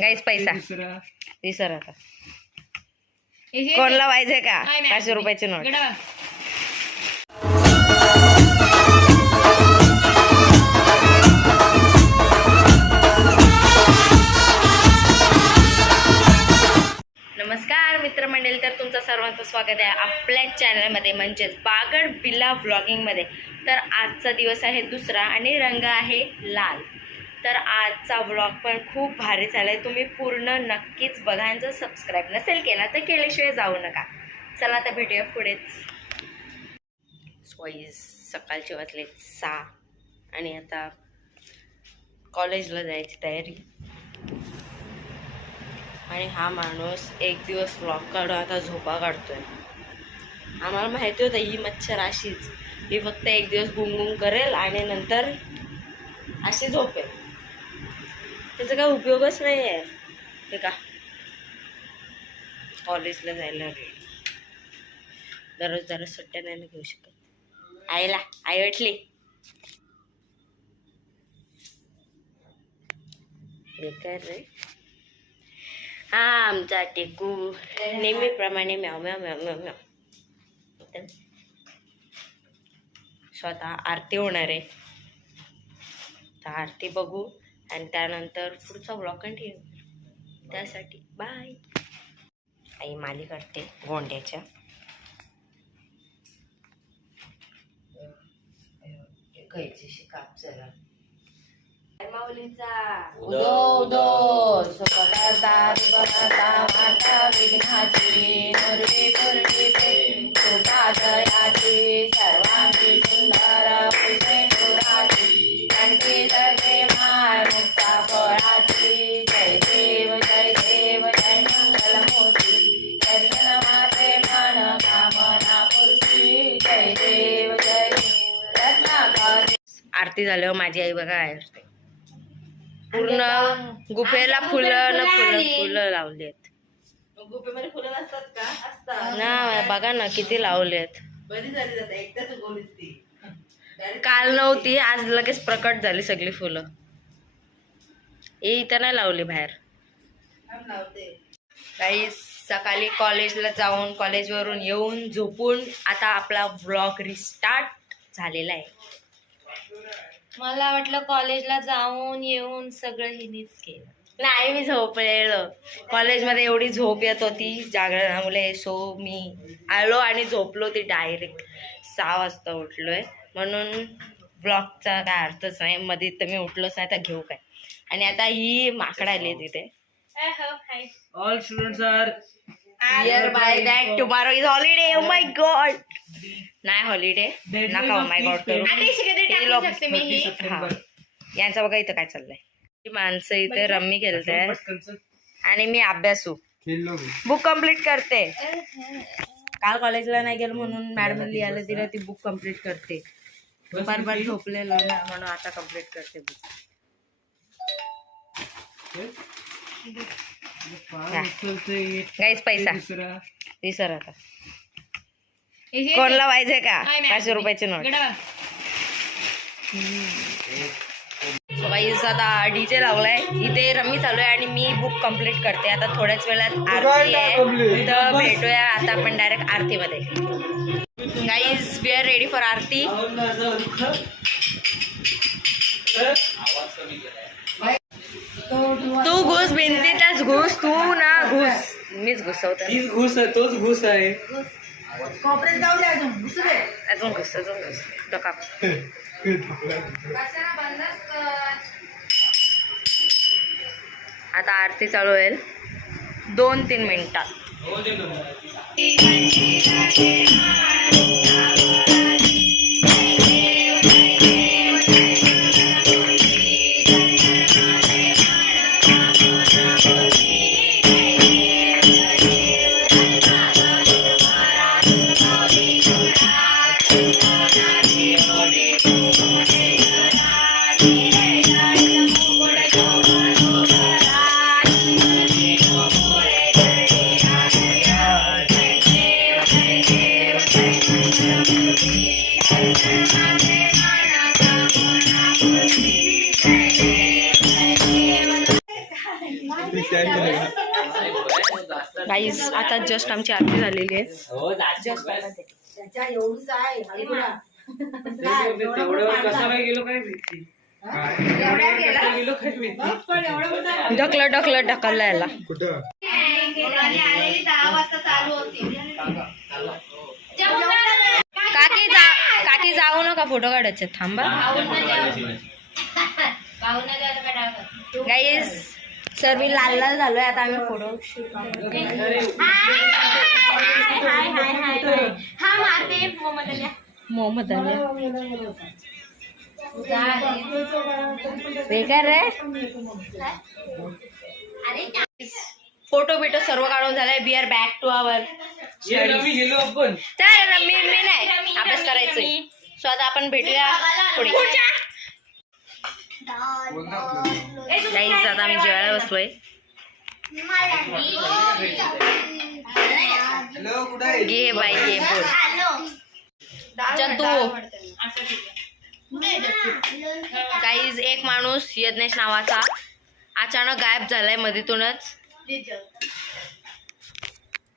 गाईस पैसा. विसर आता. कोणला पाहिजे का? पाचशे रुपयाची नोट. नमस्कार मित्रमंडळी. तर तुमचं सर्वांचं स्वागत आहे आपल्या चॅनलमध्ये म्हणजेच बागड बिला व्लॉगिंगमध्ये तर आजचा दिवस आहे दुसरा आणि रंग आहे लाल. तर आजचा व्लॉग पण खूप भारी झाला आहे तुम्ही पूर्ण नक्कीच बघा आणि जर सबस्क्राईब नसेल केला तर केल्याशिवाय जाऊ नका. चला आता भेटूया पुढेच सोयी सकाळचे वाजले सहा. आणि आता कॉलेजला जायची तयारी. आणि हा माणूस एक दिवस व्लॉग काढून आता झोपा काढतोय. आम्हाला माहिती होतं ही मच्छर अशीच. ही फक्त एक दिवस गुंगुंग करेल आणि नंतर अशी झोपेल. त्याचा काय उपयोगच नाही आहे हे का? कॉलेजला जायला दररोज दररोज सुट्ट्या नाही ना घेऊ शकत. आईला आई वाटली बेकार रे. हा आमचा टेकू. नेहमीप्रमाणे म्याव म्याव म्याव म्याव म्याव. स्वतः आरती होणार आहे. तर आरती बघू. आणि त्यानंतर पुढचा ब्लॉग कंटिन्यू त्यासाठी बाय आई माली करते गोंड्याच्या. घ्यायची शिकाप जरा माऊलीचा. उदो उदो. सुखकर्ता दिवकर्ता माता विघ्नाची मुरली मुरली प्रेम सुखादयाची सर्वांगी सुंदर आरती झाल्यावर माझी आई बघा आहे पूर्ण गुफेला फुलं न फुलं फुलं लावली आहेत. गुफेमध्ये फुलं नसतात का? असतात. ना बघा ना किती लावलेत बरी झाली जाते एकदाच गोलीच ती. काल नव्हती आज लगेच प्रकट झाली सगळी फुलं. इथं नाही लावली बाहेर. काही सकाळी कॉलेजला जाऊन कॉलेजवरून येऊन झोपून आता आपला व्लॉग रिस्टार्ट झालेला आहे. मला वाटलं कॉलेजला जाऊन येऊन सगळं हिनीच केलं. नाही मी झोपलेलो कॉलेजमध्ये एवढी झोप येत होती जागरणामुळे सो मी आलो आणि झोपलो ती डायरेक्ट सहा वाजता उठलोय. म्हणून ब्लॉगचा काय अर्थच नाही मध्ये तर मी उठलोच नाही तर घेऊ काय? आणि आता ही माकडं आली आहे तिथे. All students are Here by that tomorrow is holiday. Oh my god. नाही हॉलिडे नका माय गॉड करू. paper. किती लोक 30 September. यांचं बघा इथं काय चाललंय. माणसं इथे रम्मी खेळते चल. आणि मी अभ्यासू. बुक कंप्लीट करते. काल कॉलेजला नाही गेलो म्हणून मॅडम लिहायला दिलं ती बुक कंप्लीट करते. बरोबर झोपलेलो ना म्हणून आता कंप्लीट करते बुक गाईस पैसा. विसर आता. कोणला पाहिजे का? पाचशे रुपयाची नोट. आता डीजे लावलाय इथे रम्मी चालू आहे आणि मी बुक कंप्लीट करते. आता थोड्याच वेळात आरती आहे. तर भेटूया. आता आपण direct आरतीमध्ये. Guys we are ready for aarti. तू घुस भिंतीतच घुस तू ना घुस. मीच घुसवते. तीच घुस आहे तोच घुस आहे. अजून घुस अजून घुस. डोका. आता आरती चालू होईल. दोन तीन मिनिटात. गेलो काय माहिती? ढकलत ढकलत ढकलला याला. काकी जा काकी जाऊ नका फोटो काढायचे थांबा. गाईज सर मी लाल लाल झालोय आता आम्ही फोटो मोहम्मद बेकार रे. फोटो बिटो सर्व काढून झालाय. We are back to our गेलो आपण. चालेल मी मी नाही अभ्यास करायचंय सो आता आपण भेटूया पुढे. गाईज आता आम्ही जेवायला बसलोय घे बाई घे बोल जंतू गाईज एक माणूस यज्ञेश नावाचा अचानक गायब झालाय मधीतूनच.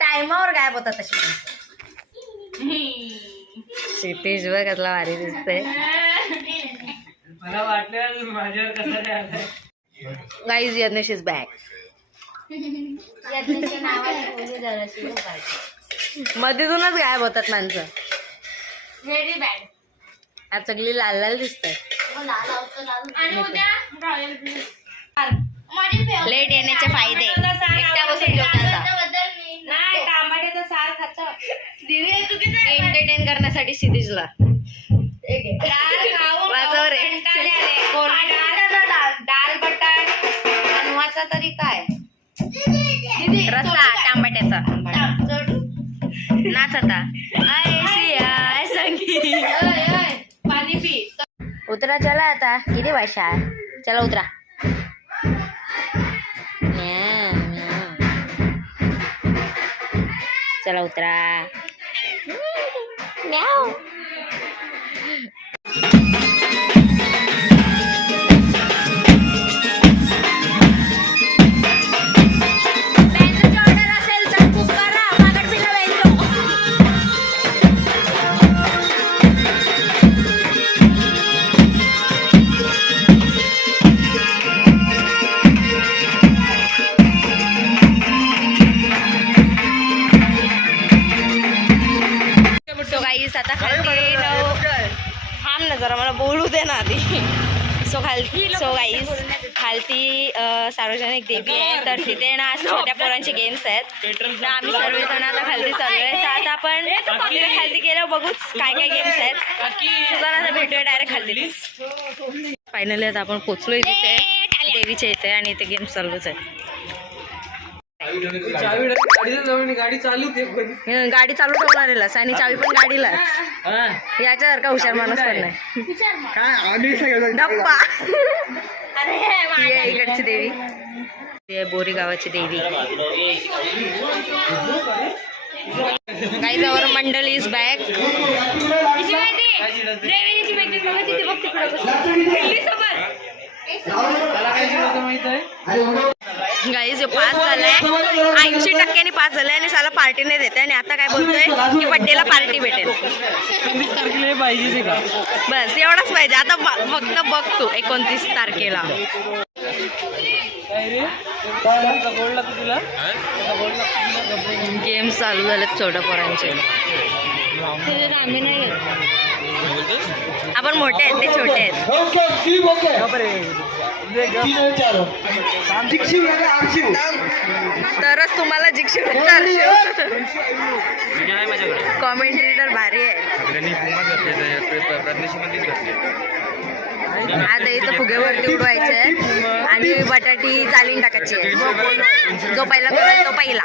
टायमावर गायब होता तशी क्षितेश बघ कसला भारी दिसतंय. मला वाटलं माझ्यावर कसं काय गाईज यज्ञेश इज बॅक मधीतूनच गायब होतात माणसं. व्हेरी बॅड आज सगळी लाल लाल दिसतात. आणि उद्या लेट येण्याचे फायदे. एकट्या बसून जेवतात नाही टमाट्याचं सार खात. दिदी तू किती एंटरटेन करण्यासाठी क्षितिजला वाजव रे. डाल बटाट बनवायचा तरी काय? रस्सा टांबाट्याचा नाच आता. आय सिया, आय संगी. पाणी पी. उतरा चला आता. किती भाषा चला उतरा. म्याव, म्याव. चला उतरा. म्याव. सो गाईस खालती सार्वजनिक देवी आहे. तर तिथे ना छोट्या पोरांचे गेम्स आहेत. ना आम्ही सर्वजण आता खालती चाललोय. तर आता आपण खालती गेल्यावर बघूच काय काय गेम्स आहेत. आता भेटूया डायरेक्ट खालती. फायनली आता आपण पोचलोय तिथे. देवीच्या इथे आणि इथे गेम्स चालूच आहे जाऊन गाडी चालू गाडी चालू आणि चावी पण गाडीलाच. हा. याच्यासारखा हुशार माणूस पण नाही. काय आम्ही सगळं डप्पा. ही इकडची देवी. बोरी गावाची देवी. काही जवळ मंडल इज बॅक मला काय शिकवतं माहीत आहे. गाईज पास झालाय. ऐंशी टक्क्यांनी पास झालाय आणि साला पार्टी नाही देते आणि आता काय बोलतोय? की बड्डेला पार्टी भेटेल. हे बस एवढंच पाहिजे. आता फक्त बघ तू एकोणतीस तारखेला. गेम्स चालू झालेत छोट्या पोरांचे. आपण मोठे आहेत ते छोटे आहेत. तरच तुम्हाला जिक्षी कॉमेंटेटर भारी आहे. आता इथं फुगेवरती उडवायचे आणि बटाटी चालीन टाकायची जो पहिला करेल तो पहिला.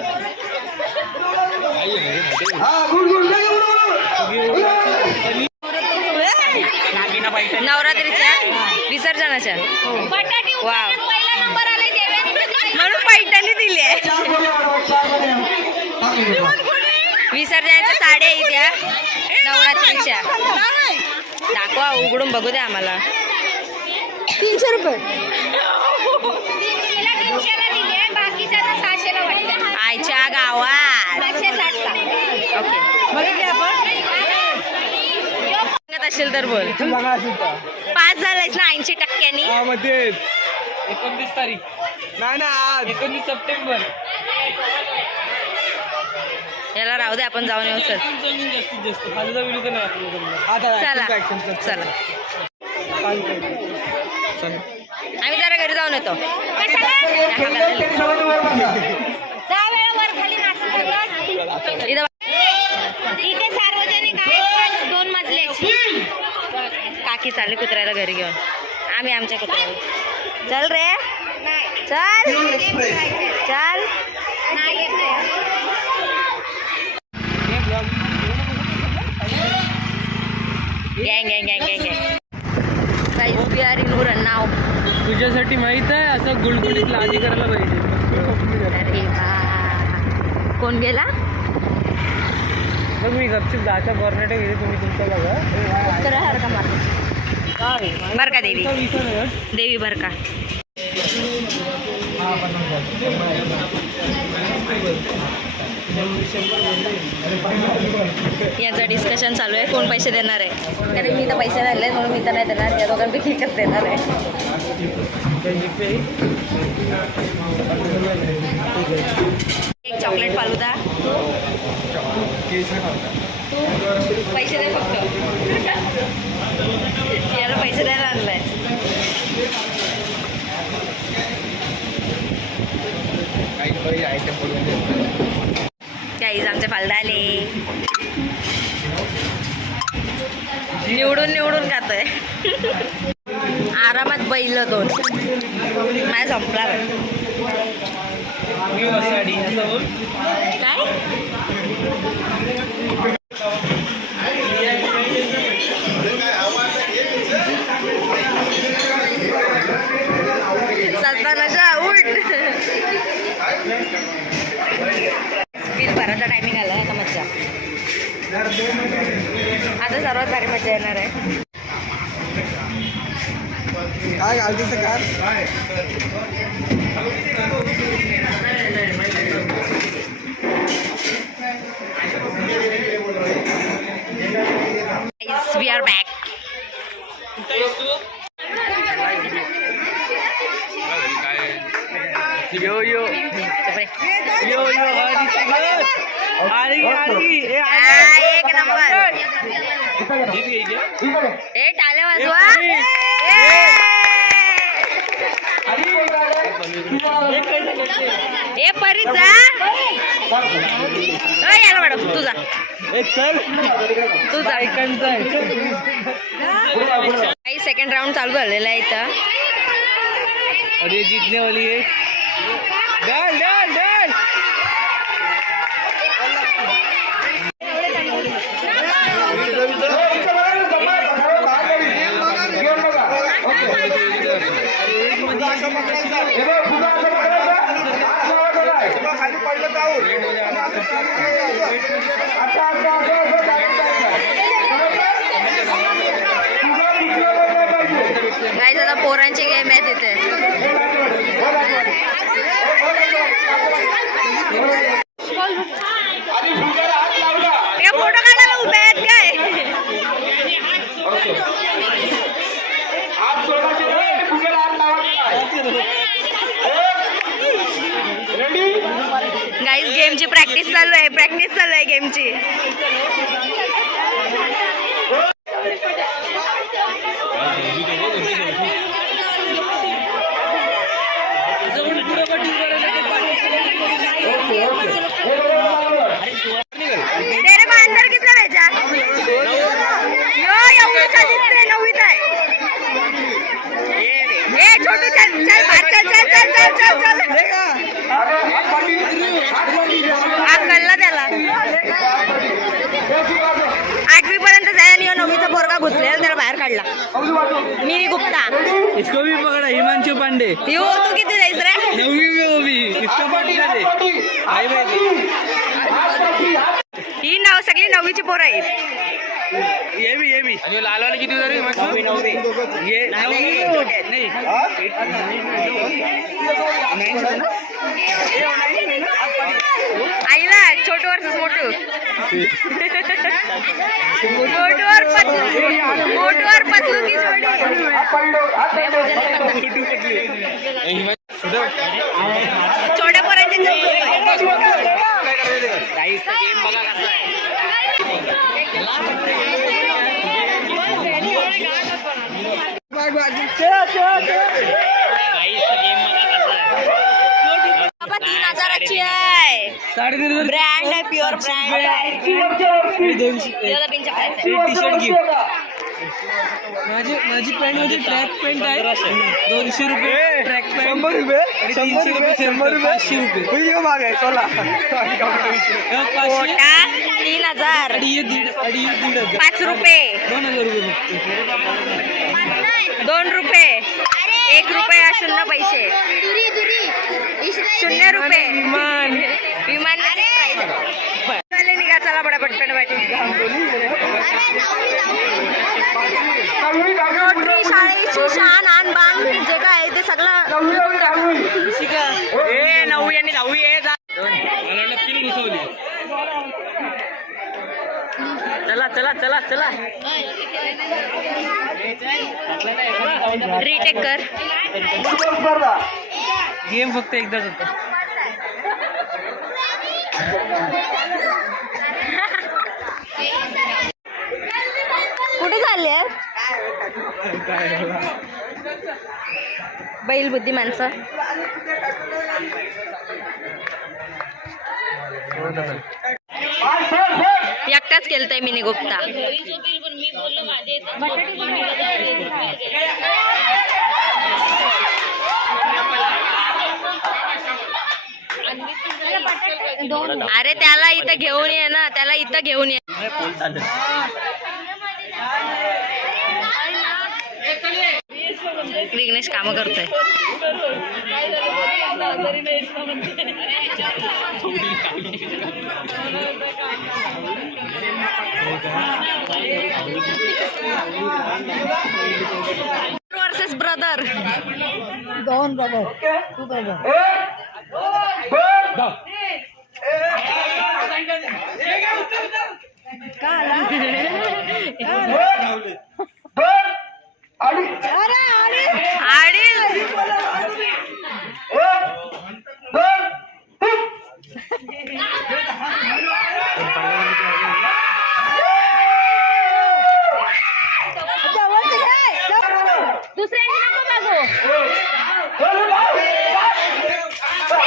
नवरात्रीच्या विसर्जनाच्या. वा म्हणून पैठणी दिली विसर्जनाच्या साड्या त्या नवरात्रीच्या. दाखवा उघडून बघू द्या आम्हाला. तीनशे रुपये. आयच्या गावात. ओके. बघितले आपण? सांगत असेल तर बोल. झालायस ना ऐंशी टक्क्यांनी? एकोणतीस तारीख. नाही ना आज. एकोणतीस सप्टेंबर. याला राहू दे आपण जाऊन येऊ सर. जास्तीत जास्त. तर नाही चला. चला. आम्ही जरा घरी जाऊन येतो. इथं इथे सार्वजनिक दोन मजल्याची काकी चालली कुत्र्याला घरी घेऊन. आम्ही आमच्या कुत्र्याला. चल रे. नाही. चल. चल. नाही येत नाही. गँग गँग गँग गँग गँग. Guys we are in Uran नाव तुझ्यासाठी माहीत आहे असं गुलगुलीत आधी करायला पाहिजे. अरे कोण गेला? मी गपचूप दहाच्या कॉर्नेट गेले तुम्ही तुमच्या बघा. मारतो काय? बर का देवी. देवी बर का. याचं डिस्कशन चालू आहे. कोण पैसे देणार आहे? कारण मी तर पैसे राहिले म्हणून मी तर नाही देणार. या दोघांपैकी एकच देणार आहे. एक चॉकलेट फालुदा. पैसे दे फक्त. याला पैसे द्यायला आणलाय काहीच आमचे फालदा आले. निवडून निवडून खातोय. आरामात बैल दोन. माझ्या संपला काय? बिल भरायचा टायमिंग आला आता मज्जा. आता सर्वात भारी मजा येणार आहे. काय घालते काय? We are back yo yo yo yo Hari सगळं आली आली ए एक नंबर. आली ए टाले वाजवा. ए! परी जा ए, याला मॅडम तू जा. ए चल. तू जा. ऐकायचं आहे. काही सेकंड राऊंड चालू झालेला आहे इथं. और ये जीतने वाली है डाल डाल डाल काही आता पोरांची गेम आहे तिथे हे फोटो काढायला उभे आहेत काय गाईज गेमची प्रॅक्टिस चालू आहे प्रॅक्टिस चालू आहे गेमची. तेरे को अंदर किसने भेजा यो एवढं दिसतंय? नववीत आहे. ए छोटू चल चल चल चल चल चल चल. कळला त्याला. आठवी पर्यंत जायला आणि ह्यो नववीचा पोरगा घुसलेला त्याला बाहेर काढला. मिनी गुप्ता. इसको भी पकड़ा हिमांशु पांडे. यो तू किती जायस रे? नववी में इसका भाई ही नाव सगळी नववीची पोरं आहेत. ये भी ये भी आणि लाल वाले किती झाले नववी नववी ये नववी नहीं आईला छोटू वर्सेस मोठू मोठूवर पतलू मोठूवर पतलू की जोडी छोट्या पोरांचे गाइस गेम बघा कसा आहे तीन हजाराची आहे. ब्रँड आहे प्युअर ब्रँड आहे. टी शर्ट गिफ्ट माझी माझी पॅन्ट होती ट्रॅक पॅन्ट आहे दोनशे रुपये ट्रॅक पॅन्ट शंभर रुपये तीनशे रुपये शंभर रुपये. पाचशे रुपये हा, पाचशे तीन हजार. हे हे पाच रुपये. दोन हजार रुपये फक्त दोन रुपये. एक रुपया शून्य पैसे. शून्य रुपये. विमान. विमान निघा चला बडा पटकन रोटरी शाळेची शान आन बान जे काय आहे ते सगळं आणि दहावी आहे जा मला वाटलं तीन घुसवली चला चला चला. रिटेक कर. गेम फक्त एकदाच होता. कुठे चालले बैल बुद्धी माणसं एकटाच केलताय मिनी गुप्ता. अरे त्याला इथं घेऊन ये ना त्याला इथं घेऊन ये. विघ्नेश काम करतोय. वर्सेस ब्रदर अडीच दुसऱ्यांची नको मागू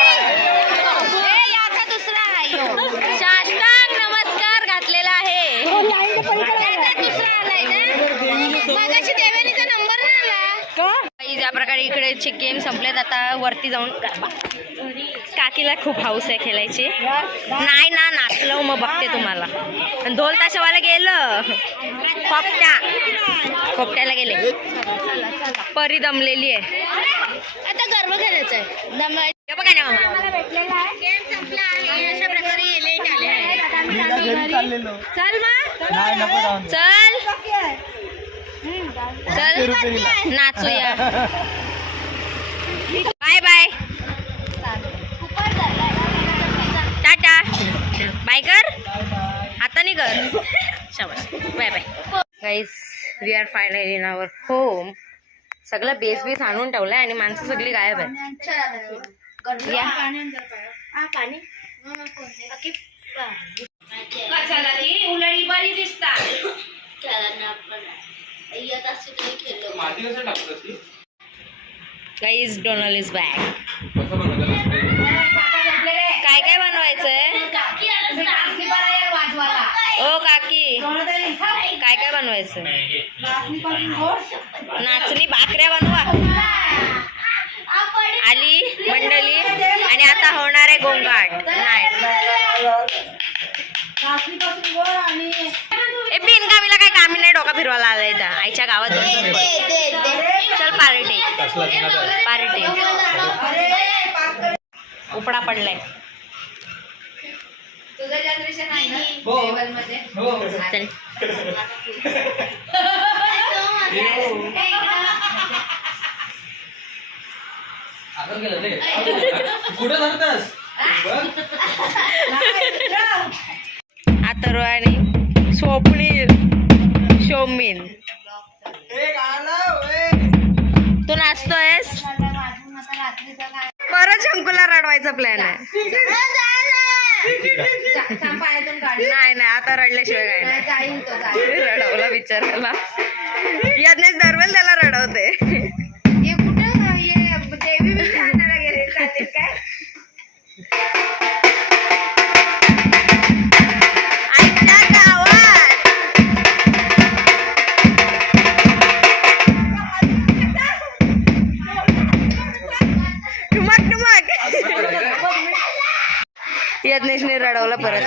ए, याचा दुसरा आहे ह्यो. साष्टांग नमस्कार घातलेला आहे त्याचा दुसरा आलाय ना मगाशी देवयानीचा नंबर नाही आला काही ज्या प्रकारे इकडेचे गेम संपलेत आता वरती जाऊन गरबा. काकीला खूप हाऊस आहे खेळायची नाही ना नाचलं मग बघते तुम्हाला आणि ढोल ताशावाला गेलं खोपट्या गेले परी दमलेली आहे. आता गरबा खेळायचं आहे दमवायचं बघा ना चल चल. चल. नाचूया. Bye bye. टाटा. बाय कर. हाताने कर शाबास. Bye bye. Guys we are finally in our home सगळं बेस बेस आणून ठेवलाय आणि माणसं सगळी गायब आहे या. बरी दिसतात गाईज डोनल इज बॅक काय काय बनवायचंय ओ काकी काय काय बनवायचं नाचणी भाकऱ्या बनवा. आली मंडळी आणि आता होणार आहे गोंगाट. नाही. ए बिनकामीला काही कामी नाही डोका फिरवायला आला इथं. आईच्या गावात चल पार्टी. पार्टी. उपडा पडलाय. तुझं जनरेशन आहे ना? हो. लेवलमध्ये. चल कुठं धरतास अथर्व आणि स्वप्नील शोमीन. तू नाचतोयस? परत शंकूला रडवायचा प्लॅन आहे. नाही नाही आता रडल्याशिवाय काय नाही. रडवला बिचारायला यज्ञेश दरवेल त्याला रडवते. हे कुठं हे देवी काय?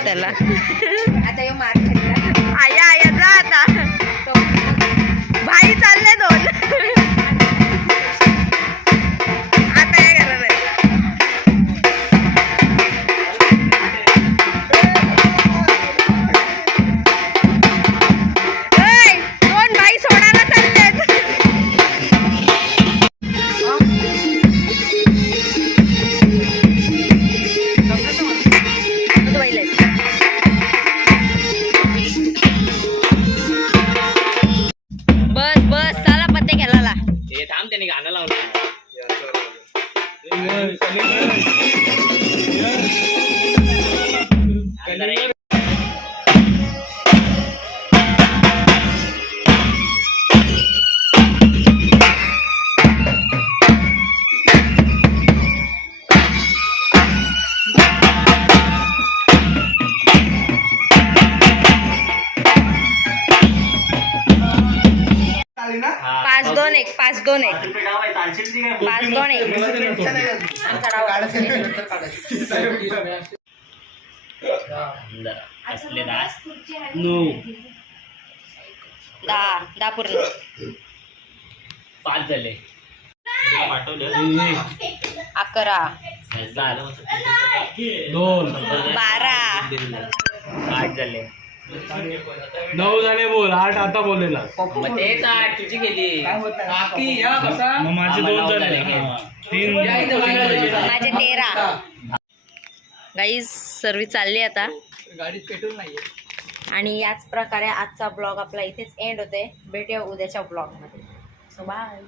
त्याला. आता असले दास. दहा. दहा पूर्ण. पाच झाले. अकरा. दोन. बारा. आठ झाले. नऊ झाले बोल. आठ आता बोललेला तेच आठ तुझी गेली. माझे दोन नऊ झाले. तीन. माझे तेरा. गाईज सर्विस चालली आता. गाडीत पेट्रोल नाहीये. आणि याच प्रकारे आजचा ब्लॉग आपला इथेच एंड होते भेटूया उद्याच्या ब्लॉगमध्ये. So bye